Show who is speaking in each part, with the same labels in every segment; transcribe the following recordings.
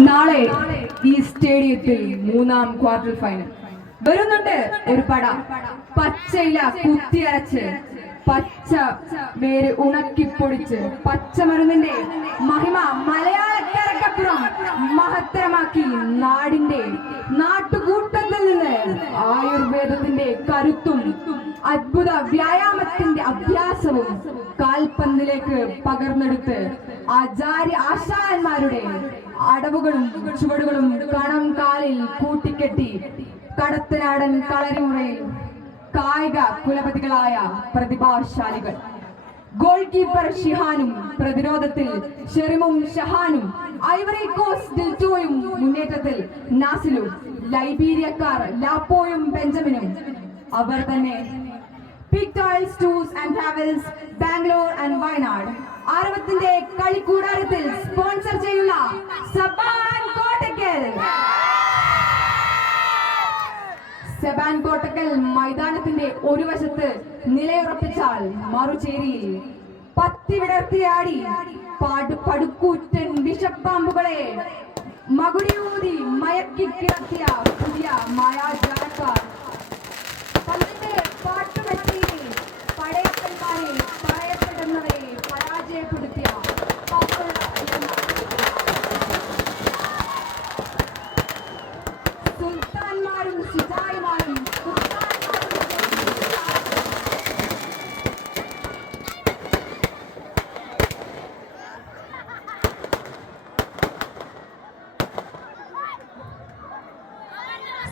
Speaker 1: നാളെ ഈ സ്റ്റേഡിയത്തിൽ മൂന്നാം ക്വാർട്ടർ ഫൈനൽ. വരുന്നുണ്ട് ഒരു പട. പച്ചയില കുത്തിയരച്ച് പച്ച വേര് ഉണക്കിപ്പൊടിച്ച് പച്ചമരുന്നിന്റെ മഹിമ മലയാളക്കരക്കപ്പുറം മഹത്തരമാക്കി നാടിന്റെ നാട്ടുകൂട്ടത്തിൽ നിന്ന് ആയുർവേദത്തിന്റെ കരുത്തും അത്ഭുത വ്യായാമത്തിന്റെ അഭ്യാസവും കാൽപന്തിലേക്ക് പകർന്നെടുത്ത് ആചാര്യ ആശാന്മാരുടെ അടവുകളും ചുവടുകളും കണം കാലിൽ കൂട്ടിക്കെട്ടി കടത്തനാടൻ കളരിമുറയിൽ കായിക കുലപതികളായ പ്രതിഭാശാലികൾ. ഗോൾ കീപ്പർ ഷിഹാനും പ്രതിരോധത്തിൽ ഷെറിമും ഷഹാനും ഐവറി കോസ്റ്റ് ഡിൽറ്റോയും മുന്നേറ്റത്തിൽ നാസിലും ലൈബീരിയക്കാർ ലാപ്പോയും ബെഞ്ചമിനും അവർ തന്നെ പിക്ടോയിൽസ് tours and travels Bangalore and Wayanad ആരവത്തിന്റെ കളിക്കൂടാരത്തിൽ സ്പോൺസർ ചെയ്യുന്ന സബാൻ കോട്ടക്കൽ. സെബാൻ കോട്ടക്കൽ മൈതാനത്തിന്റെ ഒരു വശത്ത് നിലയുറപ്പിച്ചാൽ മറുചേരിയിൽ പത്തി വിടർത്തിയാടി പാട് പടുക്കൂറ്റൻ വിഷപ്പാമ്പുകളെ മകുടിയൂതി മയക്കി കിടത്തിയ പുതിയ മായാജാലക്കാർ സുൽത്താൻമാരും സിതായിമാരും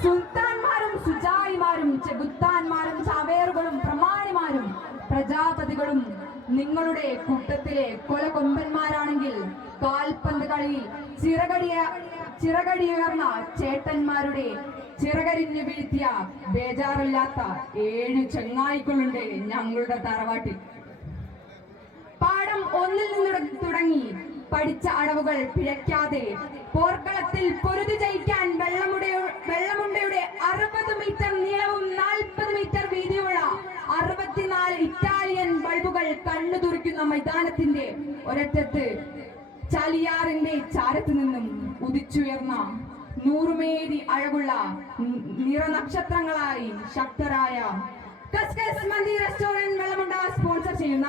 Speaker 1: സുൽത്താൻമാരും സുജായിമാരും ചെകുത്താന്മാരും ചാവേറുകളും പ്രമാണിമാരും പ്രജാപതികളും നിങ്ങളുടെ കൂട്ടത്തിലെ കൊലകൊമ്പന്മാരാണെങ്കിൽ കാൽപന്ത് കളിയിൽ ചിറകടിയ ചിറകടിയുയർന്ന ചേട്ടന്മാരുടെ ചിറകരിഞ്ഞു വീഴ്ത്തിയ ബേജാറില്ലാത്ത ഏഴ് ചെങ്ങായിക്കളുണ്ട് ഞങ്ങളുടെ തറവാട്ടിൽ. പാഠം ഒന്നിൽ നിന്ന് തുടങ്ങി പഠിച്ച അടവുകൾ പിഴയ്ക്കാതെ പോർക്കളത്തിൽ പൊരുതി ജയിക്കാൻ വെള്ളമുടയ വെള്ളമുണ്ടയുടെ അറുപത് മീറ്റർ നീളവും നാൽപ്പത് മീറ്റർ വീതിയുമുള്ള അറുപത്തിനാല് ഇറ്റാലിയൻ ബൾബുകൾ കണ്ണു മൈതാനത്തിന്റെ ഒരറ്റത്ത് ചാലിയാറിന്റെ ചാരത്ത് നിന്നും ഉദിച്ചുയർന്ന നൂറുമേരി അഴകുള്ള നിറനക്ഷത്രങ്ങളായി ശക്തരായ റെസ്റ്റോറന്റ് വെള്ളമുണ്ട സ്പോൺസർ ചെയ്യുന്ന